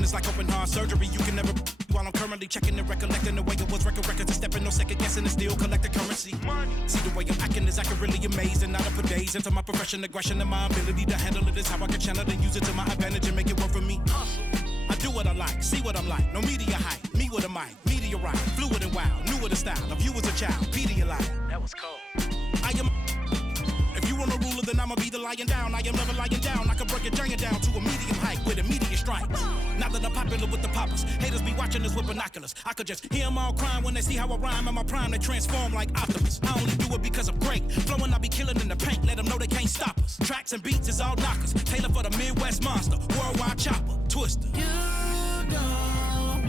one is like open heart surgery. You can never while I'm currently checking and recollecting the way it was. Records and stepping, no second guessing and still collecting currency. See the way I'm acting is acting really amazing. Not up for days into my profession, aggression, and my ability to handle it is how I can channel and use it to my advantage and make it work for me. I do what I like, see what I'm like. No media hype, me with a mic, meteorite, fluid and wild, new with a style. Of you as a child, Pedialyte. That was cold. I am. If you want a ruler, then I'ma be the lying down. I am never lying down. I can break a giant down to a medium height with immediate strike. Now that I'm popular with the poppers, haters be watching us with binoculars. I could just hear them all crying when they see how I rhyme. In my prime, they transform like Optimus. I only do it because I'm great. Flowing, I be killing in the paint. Let them know they can't stop us. Tracks and beats is all knockers. Taylor for the Midwest monster. Worldwide chopper. Twister. You don't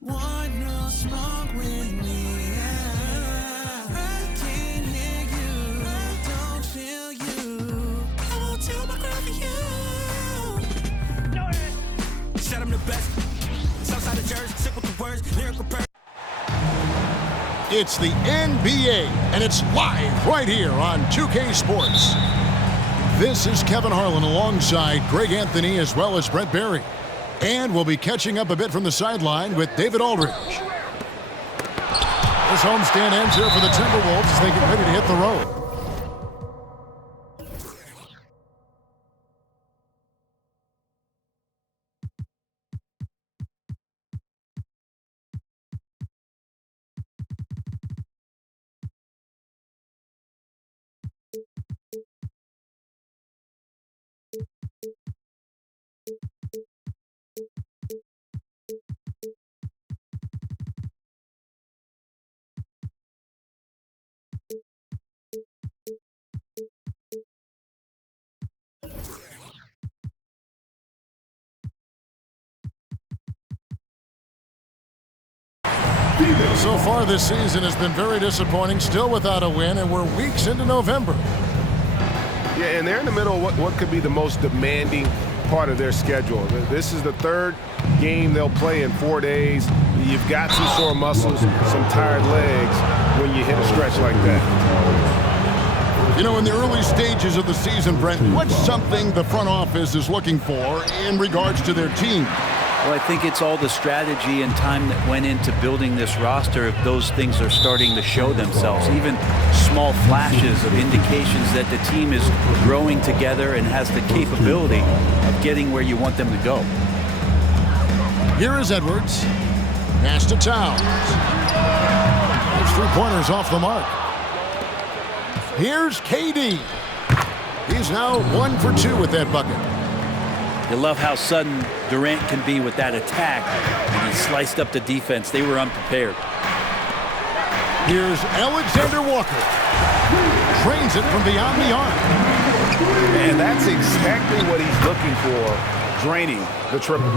want no smoke with me. Said I'm the best. Southside of Jersey, sick with the words, lyrical bird. It's the NBA, and it's live right here on 2K Sports. This is Kevin Harlan alongside Greg Anthony as well as Brent Barry. And we'll be catching up a bit from the sideline with David Aldridge. This homestand ends here for the Timberwolves as they get ready to hit the road. So far this season has been very disappointing, still without a win, and we're weeks into November. Yeah, and they're in the middle of what could be the most demanding part of their schedule. This is the third game they'll play in 4 days. You've got some sore muscles, some tired legs when you hit a stretch like that. You know, in the early stages of the season, Brent, what's something the front office is looking for in regards to their team? Well, I think it's all the strategy and time that went into building this roster. If those things are starting to show themselves, even small flashes of indications that the team is growing together and has the capability of getting where you want them to go. Here is Edwards. Pass to Towns. Those 3-pointers off the mark. Here's KD. He's now 1 for 2 with that bucket. You love how sudden Durant can be with that attack, and he sliced up the defense. They were unprepared. Here's Alexander Walker. Trains it from beyond the arc. And that's exactly what he's looking for, draining the triple.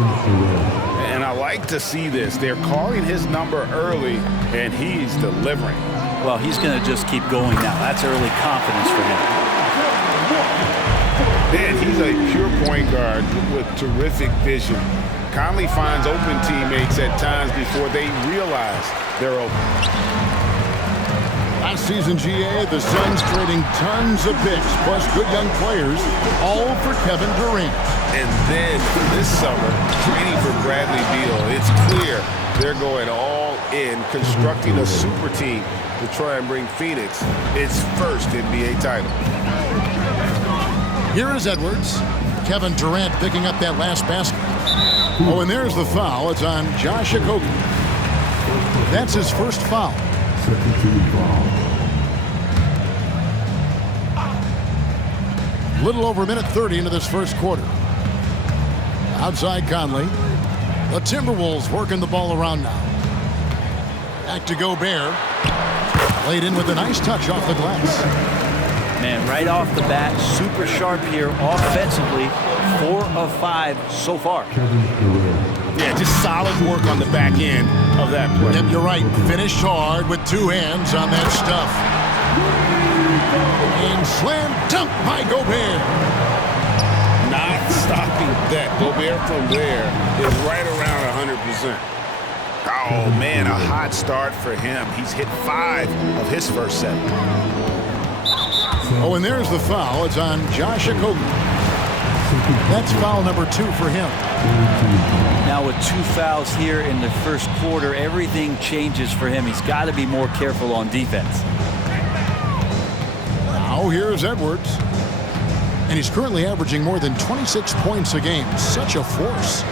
And I like to see this. They're calling his number early, and he's delivering. Well, he's going to just keep going now. That's early confidence for him. Man, he's a pure point guard with terrific vision. Conley finds open teammates at times before they realize they're open. Last season, GA, the Suns trading tons of picks, plus good young players, all for Kevin Durant. And then this summer, training for Bradley Beal, it's clear they're going all in, constructing a super team to try and bring Phoenix its first NBA title. Here is Edwards. Kevin Durant picking up that last basket. Oh, and there's the foul. It's on Josh Okogie. That's his first foul. Second team foul. Little over a minute 30 into this first quarter. Outside Conley. The Timberwolves working the ball around now. Back to Gobert. Laid in with a nice touch off the glass. Man, right off the bat, super sharp here offensively. 4 of 5 so far. Yeah, just solid work on the back end of that play. Yep, you're right. Finished hard with 2 hands on that stuff. And slam dunk by Gobert. Not stopping that. Gobert from there is right around 100%. Oh, man, a hot start for him. He's hit 5 of his first 7. Oh, and there's the foul. It's on Josh Okogie. That's foul number 2 for him. Now with 2 fouls here in the first quarter, everything changes for him. He's got to be more careful on defense. Now here's Edwards. And he's currently averaging more than 26 points a game. Such a force.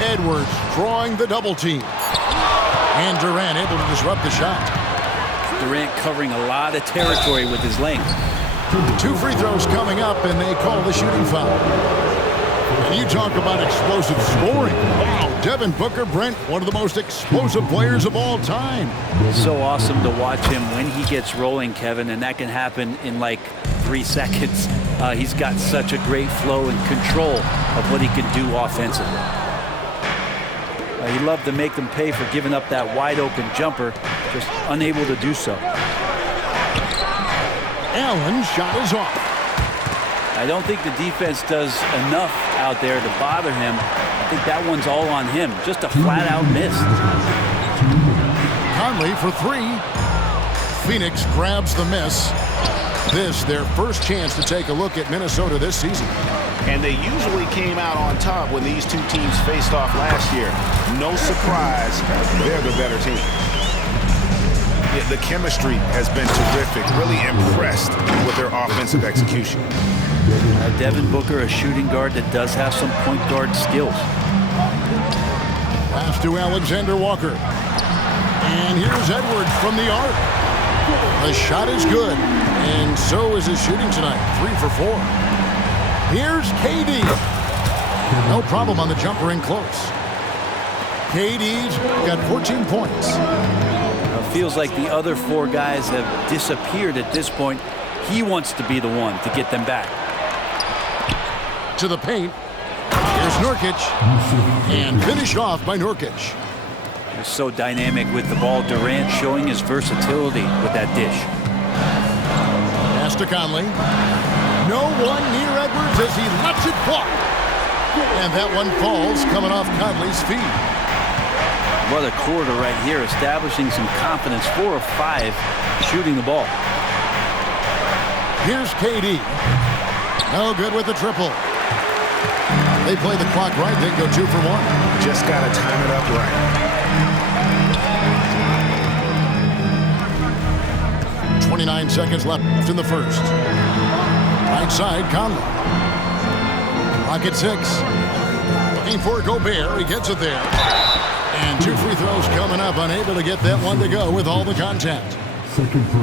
Edwards drawing the double team. And Durant able to disrupt the shot. Durant covering a lot of territory with his length. 2 free throws coming up, and they call the shooting foul. And you talk about explosive scoring. Wow, Devin Booker, Brent, one of the most explosive players of all time. So awesome to watch him when he gets rolling, Kevin, and that can happen in like 3 seconds. He's got such a great flow and control of what he can do offensively. He loved to make them pay for giving up that wide-open jumper, just unable to do so. Allen's shot is off. I don't think the defense does enough out there to bother him. I think that one's all on him. Just a flat-out miss. Conley for 3. Phoenix grabs the miss. This their first chance to take a look at Minnesota this season. And they usually came out on top when these two teams faced off last year. No surprise, they're the better team. Yeah, the chemistry has been terrific. Really impressed with their offensive execution. Devin Booker, a shooting guard that does have some point guard skills. Pass to Alexander Walker. And here's Edwards from the arc. The shot is good, and so is his shooting tonight. 3 for 4. Here's KD. No problem on the jumper in close. KD's got 14 points. Feels like the other 4 guys have disappeared at this point. He wants to be the one to get them back. To the paint. Here's Nurkic. And finished off by Nurkic. He's so dynamic with the ball. Durant showing his versatility with that dish. Pass to Conley. No one near Edwards as he lets it fly. And that one falls coming off Conley's feet. What a quarter right here, establishing some confidence. 4 of 5 shooting the ball. Here's KD. No good with the triple. They play the clock right. They go 2 for 1. Just got to time it up right. 29 seconds left in the first. Right side, Conley. Rocket 6. Looking for Gobert. He gets it there. And 2 free throws coming up. Unable to get that one to go with all the contact.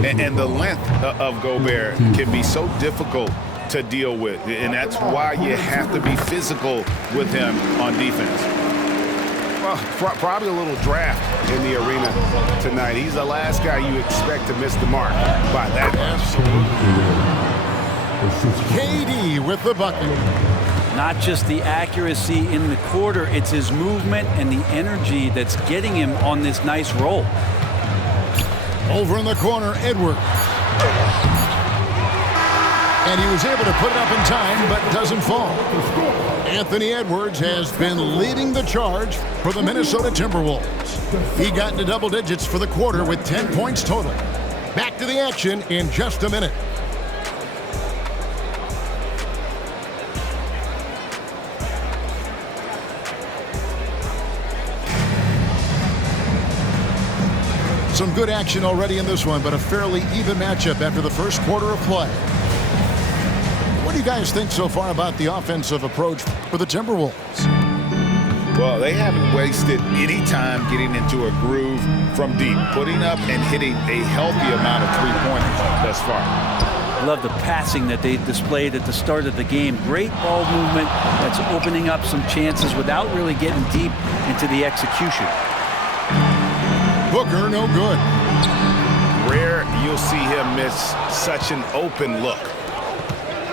And the length of Gobert can be so difficult to deal with. And that's why you have to be physical with him on defense. Well, probably a little draft in the arena tonight. He's the last guy you expect to miss the mark by that much. KD with the bucket. Not just the accuracy in the quarter, it's his movement and the energy that's getting him on this nice roll. Over in the corner, Edwards. And he was able to put it up in time, but doesn't fall. Anthony Edwards has been leading the charge for the Minnesota Timberwolves. He got into double digits for the quarter with 10 points total. Back to the action in just a minute. Some good action already in this one, but a fairly even matchup after the first quarter of play. What do you guys think so far about the offensive approach for the Timberwolves? Well, they haven't wasted any time getting into a groove from deep, putting up and hitting a healthy amount of three-pointers thus far. I love the passing that they displayed at the start of the game. Great ball movement that's opening up some chances without really getting deep into the execution. Booker, no good. Rare you'll see him miss such an open look.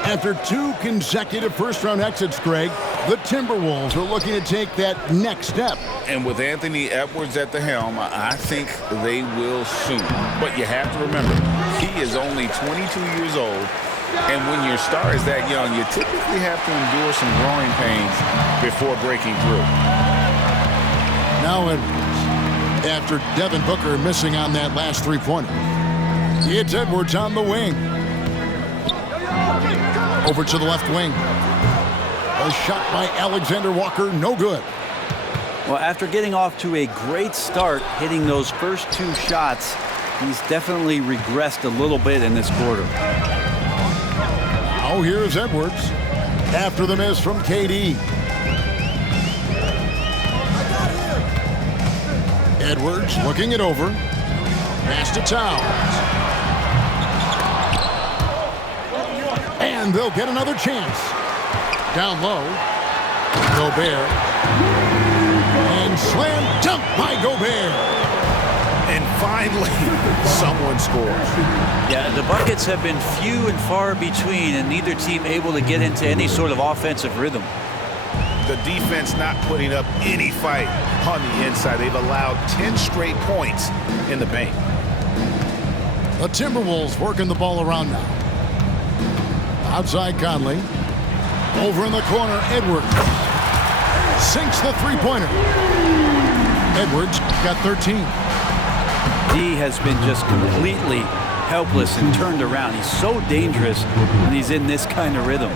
After 2 consecutive first-round exits, Greg, the Timberwolves are looking to take that next step. And with Anthony Edwards at the helm, I think they will soon. But you have to remember, he is only 22 years old. And when your star is that young, you typically have to endure some growing pains before breaking through. Now Edwards, after Devin Booker missing on that last three-pointer. It's Edwards on the wing. Over to the left wing. A shot by Alexander Walker, no good. Well, after getting off to a great start, hitting those first 2 shots, he's definitely regressed a little bit in this quarter. Now here's Edwards after the miss from KD. Edwards looking it over. Pass to Towns. And they'll get another chance. Down low. Gobert. And slam dunk by Gobert. And finally, someone scores. Yeah, the buckets have been few and far between, and neither team able to get into any sort of offensive rhythm. The defense not putting up any fight on the inside. They've allowed 10 straight points in the paint. The Timberwolves working the ball around now. Outside Conley. Over in the corner, Edwards. Sinks the three-pointer. Edwards got 13. D has been just completely helpless and turned around. He's so dangerous when he's in this kind of rhythm.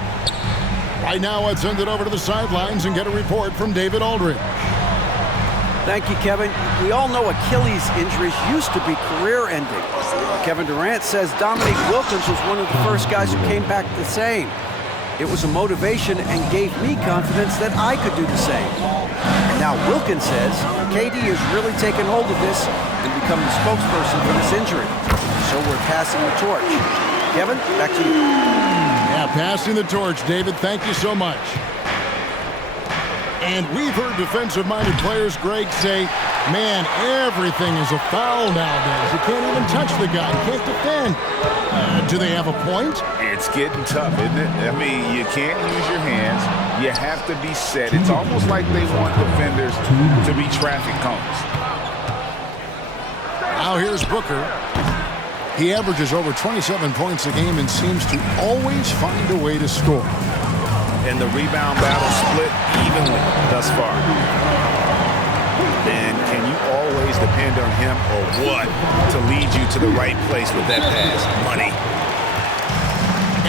Right now, let's send it over to the sidelines and get a report from David Aldridge. Thank you, Kevin. We all know Achilles injuries used to be career-ending. Kevin Durant says Dominique Wilkins was one of the first guys who came back the same. It was a motivation and gave me confidence that I could do the same. And now Wilkins says KD has really taken hold of this and become the spokesperson for this injury. So we're passing the torch. Kevin, back to you. Yeah, passing the torch, David. Thank you so much. And we've heard defensive-minded players, Greg, say, man, everything is a foul nowadays. You can't even touch the guy. You can't defend. Do they have a point? It's getting tough, isn't it? I mean, you can't use your hands. You have to be set. It's almost like they want defenders to be traffic cones. Now here's Booker. He averages over 27 points a game and seems to always find a way to score. And the rebound battle split evenly thus far. And can you always depend on him or what to lead you to the right place with that pass? Money.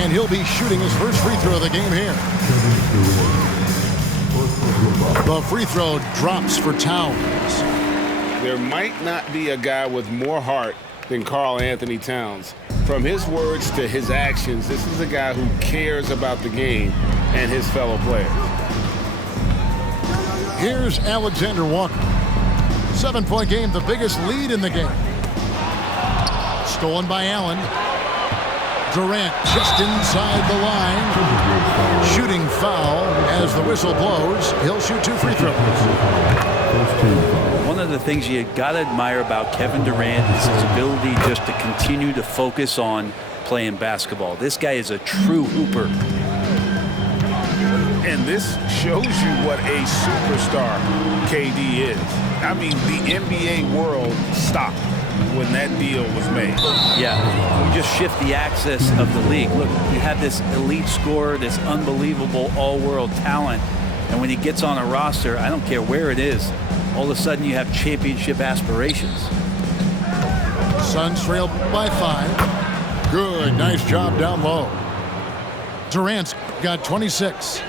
And he'll be shooting his first free throw of the game here. The free throw drops for Towns. There might not be a guy with more heart than Karl Anthony Towns. From his words to his actions, this is a guy who cares about the game and his fellow players. Here's Alexander Walker. 7-point game, the biggest lead in the game. Stolen by Allen. Durant just inside the line. Shooting foul as the whistle blows. He'll shoot 2 free throws. One of the things you got to admire about Kevin Durant is his ability just to continue to focus on playing basketball. This guy is a true hooper. And this shows you what a superstar KD is. I mean, the NBA world stopped when that deal was made. Yeah, you just shift the axis of the league. Look, you have this elite scorer, this unbelievable all-world talent, and when he gets on a roster, I don't care where it is, all of a sudden you have championship aspirations. Suns trail by 5. Good, nice job down low. Durant's got 26.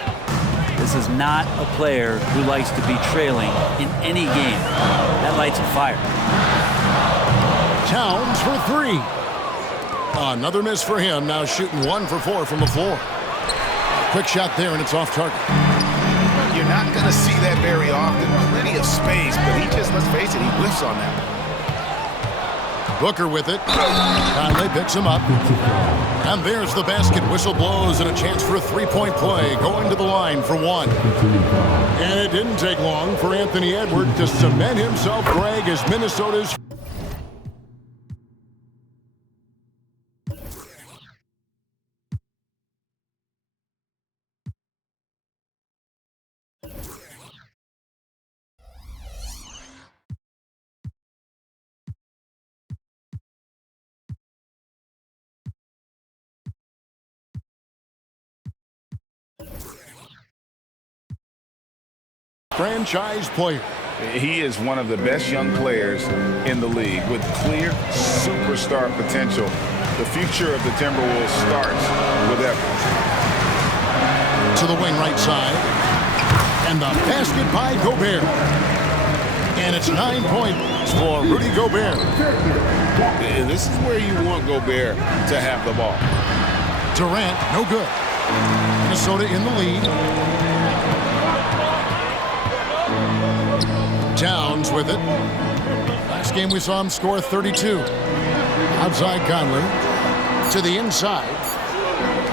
This is not a player who likes to be trailing in any game. That lights a fire. Towns for 3. Another miss for him. Now shooting 1 for 4 from the floor. Quick shot there, and it's off target. You're not going to see that very often. Plenty of space, but he just, let's face it, he whiffs on that. Booker with it. Conley picks him up. And there's the basket. Whistle blows and a chance for a 3-point play. Going to the line for 1. And it didn't take long for Anthony Edwards to cement himself, Greg, as Minnesota's franchise player. He is one of the best young players in the league with clear superstar potential. The future of the Timberwolves starts with Edwards. to the wing right side. And the basket by Gobert. And it's 9 points for Rudy Gobert. And this is where you want Gobert to have the ball. Durant, no good. Minnesota in the lead. Towns with it. Last game we saw him score 32. Outside Conley. To the inside.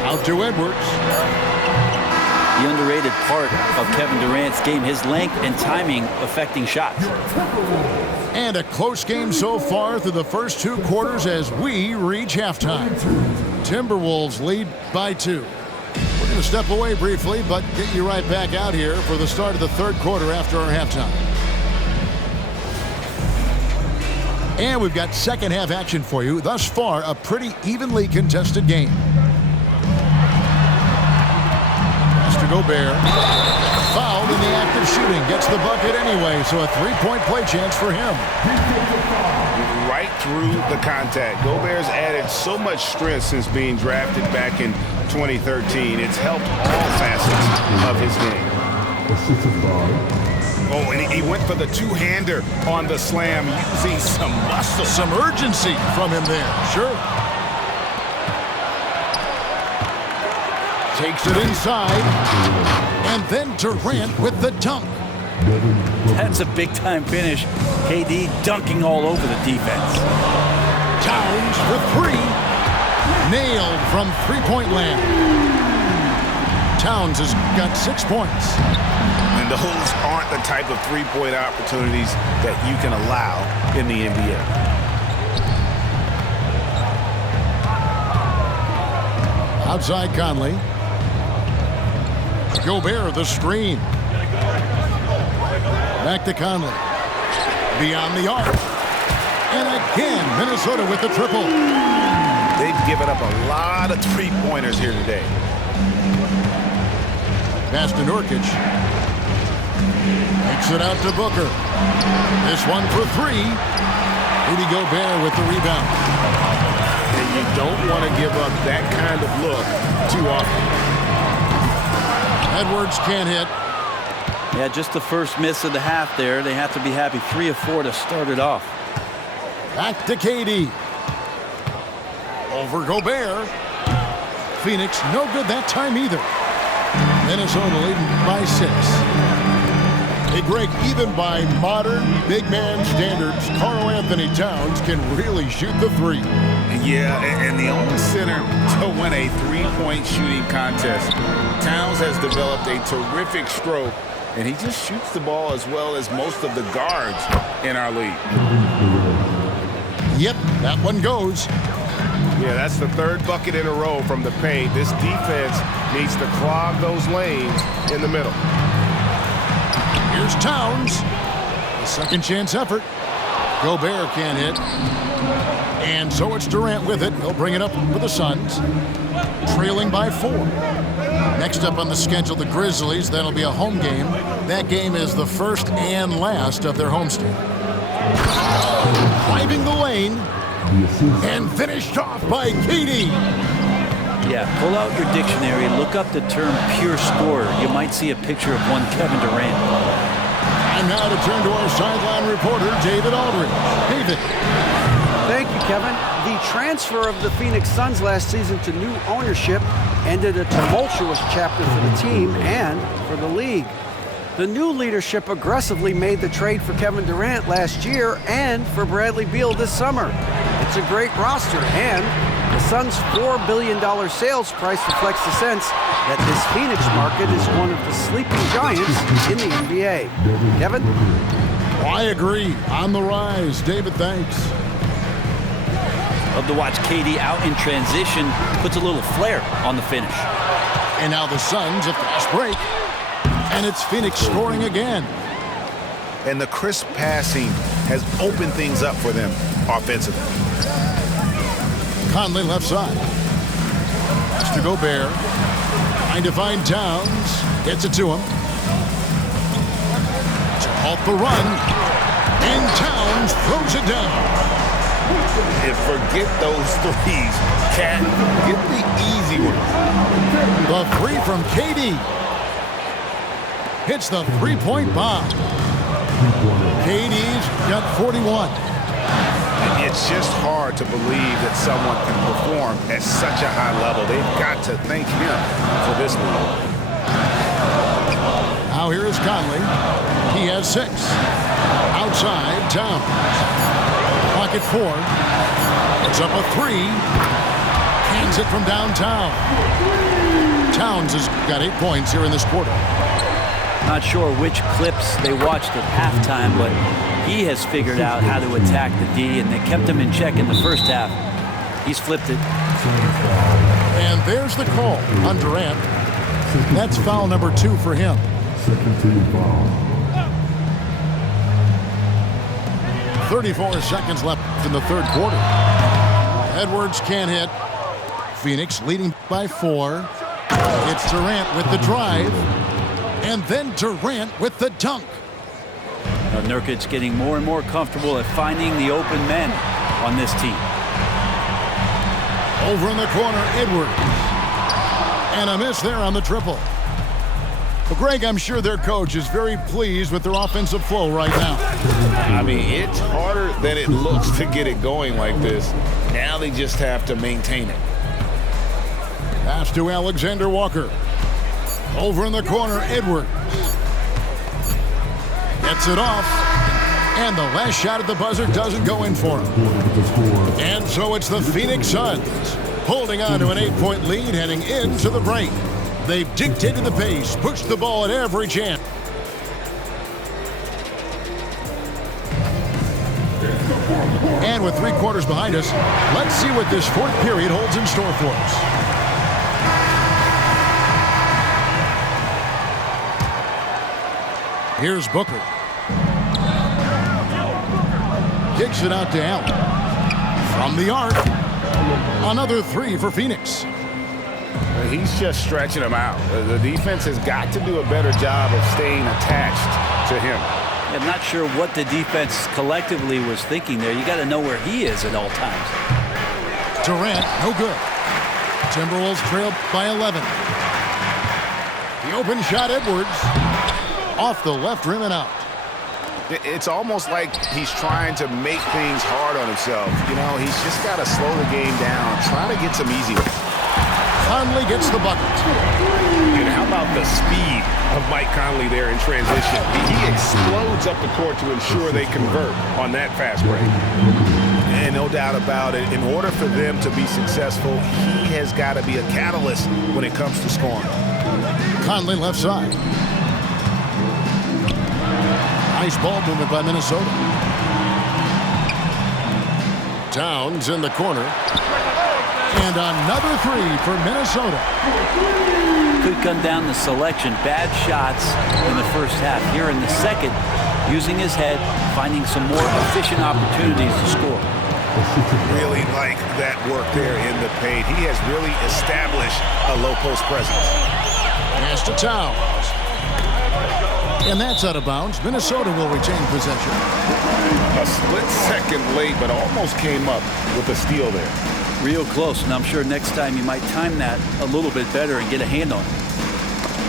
Out to Edwards. The underrated part of Kevin Durant's game, his length and timing affecting shots. And a close game so far through the first 2 quarters as we reach halftime. Timberwolves lead by 2. We're going to step away briefly, but get you right back out here for the start of the 3rd quarter after our halftime. And we've got second half action for you. Thus far, a pretty evenly contested game. Mr. Gobert, fouled in the act of shooting. Gets the bucket anyway, so a 3-point play chance for him. Right through the contact. Gobert's added so much strength since being drafted back in 2013. It's helped all facets of his game. Oh, and he went for the two-hander on the slam, using some muscle. Some urgency from him there, sure. Takes it inside, and then Durant with the dunk. That's a big-time finish. KD dunking all over the defense. Towns for 3. Nailed from three-point land. Towns has got 6 points. And those aren't the type of three-point opportunities that you can allow in the NBA. Outside Conley. Gobert the screen. Back to Conley. Beyond the arc. And again, Minnesota with the triple. They've given up a lot of three-pointers here today. Pass to Nurkic. Takes it out to Booker. This one for 3. Rudy Gobert with the rebound. And you don't want to give up that kind of look too often. Edwards can't hit. Yeah, just the first miss of the half there. They have to be happy. 3 of 4 to start it off. Back to KD. Over Gobert. Phoenix no good that time either. Minnesota leading by 6. Hey, Greg, even by modern big man standards, Karl Anthony Towns can really shoot the 3. Yeah, and the only center to win a three-point shooting contest. Towns has developed a terrific stroke, and he just shoots the ball as well as most of the guards in our league. Yep, that one goes. Yeah, that's the 3rd bucket in a row from the paint. This defense needs to clog those lanes in the middle. Here's Towns. A second chance effort. Gobert can't hit. And so it's Durant with it. He'll bring it up for the Suns. Trailing by 4. Next up on the schedule, the Grizzlies. That'll be a home game. That game is the first and last of their homestand. Driving the lane. And finished off by KD. Yeah, pull out your dictionary, look up the term pure scorer. You might see a picture of one Kevin Durant. And now to turn to our sideline reporter, David Aldridge. David. Thank you, Kevin. The transfer of the Phoenix Suns last season to new ownership ended a tumultuous chapter for the team and for the league. The new leadership aggressively made the trade for Kevin Durant last year and for Bradley Beal this summer. It's a great roster, and the Suns' $4 billion sales price reflects the sense that this Phoenix market is one of the sleeping giants in the NBA. Kevin? I agree. On the rise. David, thanks. Love to watch KD out in transition. Puts a little flair on the finish. And now the Suns, a fast break. And it's Phoenix scoring again. And the crisp passing has opened things up for them offensively. Conley left side. Pass to Gobert. Trying to find Towns. Gets it to him. To halt the run. And Towns throws it down. And forget those threes, Cat. Get the easy one. The 3 from KD. hits the three-point bomb. KD's got 41. It's just hard to believe that someone can perform at such a high level. They've got to thank him for this move. Now here is Conley. He has 6. Outside, Towns. Clock at 4. It's up a 3. Hangs it from downtown. Towns has got 8 points here in this quarter. Not sure which clips they watched at halftime, but he has figured out how to attack the D, and they kept him in check in the first half. He's flipped it. And there's the call on Durant. That's foul number 2 for him. Second team foul. 34 seconds left in the third quarter. Edwards can't hit. Phoenix leading by 4. It's Durant with the drive. And then Durant with the dunk. Now Nurkic's getting more and more comfortable at finding the open men on this team. Over in the corner, Edwards. And a miss there on the triple. Well, Greg, I'm sure their coach is very pleased with their offensive flow right now. I mean, it's harder than it looks to get it going like this. Now they just have to maintain it. Pass to Alexander Walker. Over in the corner, Edwards. Gets it off. And the last shot at the buzzer doesn't go in for him. And so it's the Phoenix Suns holding on to an 8-point lead heading into the break. They've dictated the pace, pushed the ball at every chance. And with 3 quarters behind us, let's see what this fourth period holds in store for us. Here's Booker. Kicks it out to Allen. From the arc. Another 3 for Phoenix. He's just stretching them out. The defense has got to do a better job of staying attached to him. I'm not sure what the defense collectively was thinking there. You got to know where he is at all times. Durant, no good. Timberwolves trail by 11. The open shot, Edwards. Off the left rim and out. It's almost like he's trying to make things hard on himself. You know, he's just got to slow the game down, try to get some easy ones. Conley gets the bucket. And how about the speed of Mike Conley there in transition? He explodes up the court to ensure they convert on that fast break. And no doubt about it, in order for them to be successful, he has got to be a catalyst when it comes to scoring. Conley left side. Nice ball movement by Minnesota. Towns in the corner. And another 3 for Minnesota. Could come down to selection. Bad shots in the first half. Here in the second, using his head, finding some more efficient opportunities to score. Really like that work there in the paint. He has really established a low post presence. Pass to Towns. And that's out of bounds. Minnesota will retain possession. A split second late, but almost came up with a steal there. Real close, and I'm sure next time you might time that a little bit better and get a hand on it.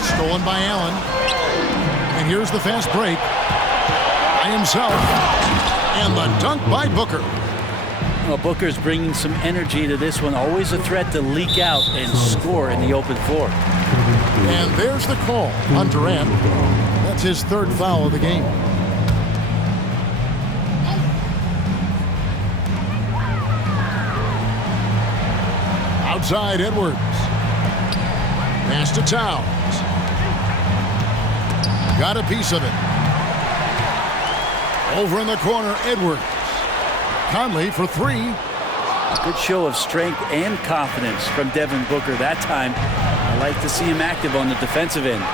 Stolen by Allen. And here's the fast break. By himself. And the dunk by Booker. Well, Booker's bringing some energy to this one. Always a threat to leak out and score in the open floor. And there's the call on Durant. That's his 3rd foul of the game. Outside, Edwards. Pass to Towns. Got a piece of it. Over in the corner, Edwards. Conley for 3. A good show of strength and confidence from Devin Booker that time. I like to see him active on the defensive end.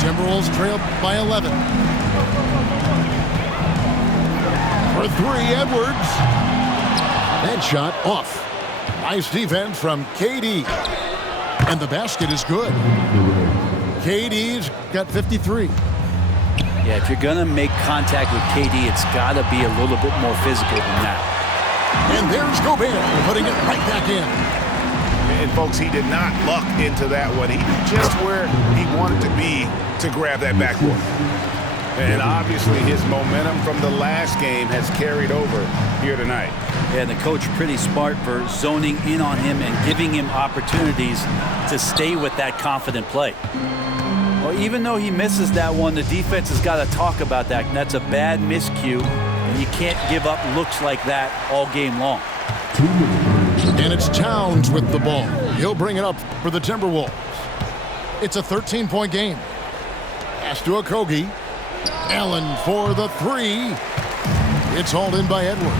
Timberwolves trail by 11. For 3, Edwards. That shot off. Nice defense from KD. And the basket is good. KD's got 53. Yeah, if you're going to make contact with KD, it's got to be a little bit more physical than that. And there's Gobert putting it right back in. And folks, he did not luck into that one. He knew just where he wanted to be to grab that backboard. And obviously his momentum from the last game has carried over here tonight. Yeah, the coach pretty smart for zoning in on him and giving him opportunities to stay with that confident play. Well, even though he misses that one, the defense has got to talk about that. And that's a bad miscue, and you can't give up looks like that all game long. And it's Towns with the ball. He'll bring it up for the Timberwolves. It's a 13-point game. Pass to Okogie. Allen for the three. It's hauled in by Edwards.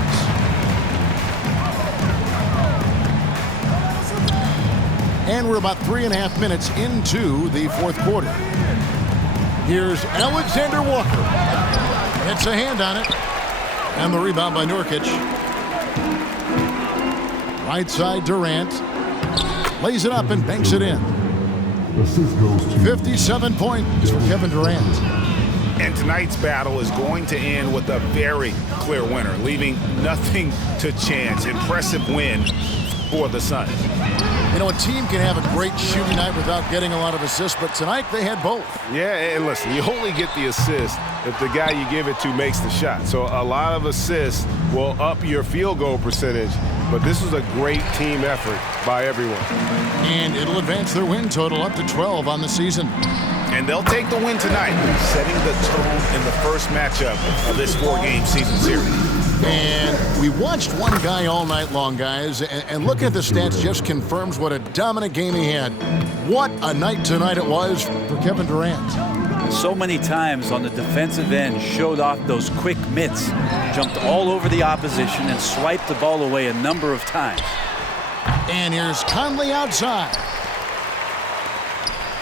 And we're about 3.5 minutes into the fourth quarter. Here's Alexander Walker. It's a hand on it. And the rebound by Nurkic. Right side Durant. Lays it up and banks it in. 57 points for Kevin Durant. And tonight's battle is going to end with a very clear winner, leaving nothing to chance. Impressive win for the Suns. You know, a team can have a great shooting night without getting a lot of assists, but tonight they had both. Yeah, and listen, you only get the assist if the guy you give it to makes the shot. So a lot of assists will up your field goal percentage, but this was a great team effort by everyone. And it'll advance their win total up to 12 on the season. And they'll take the win tonight, setting the tone in the first matchup of this 4-game season series. And we watched one guy all night long, guys, and looking at the stats just confirms what a dominant game he had. What a night tonight it was for Kevin Durant. So many times on the defensive end, showed off those quick mitts, jumped all over the opposition and swiped the ball away a number of times. And here's Conley outside.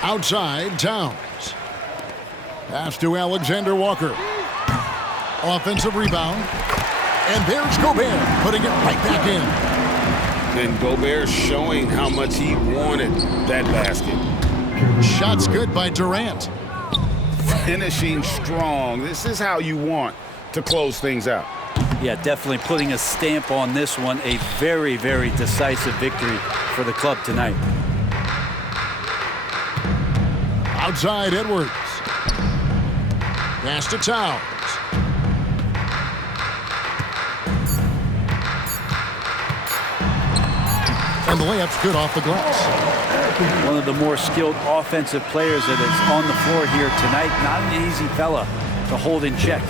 Outside, Towns. Pass to Alexander Walker. Offensive rebound. And there's Gobert putting it right back in. And Gobert showing how much he wanted that basket. Shots good by Durant. Finishing strong. This is how you want to close things out. Yeah, definitely putting a stamp on this one. A very, very decisive victory for the club tonight. Outside Edwards. Pass to Towns. And the layup's good off the glass. One of the more skilled offensive players that is on the floor here tonight. Not an easy fella to hold in check.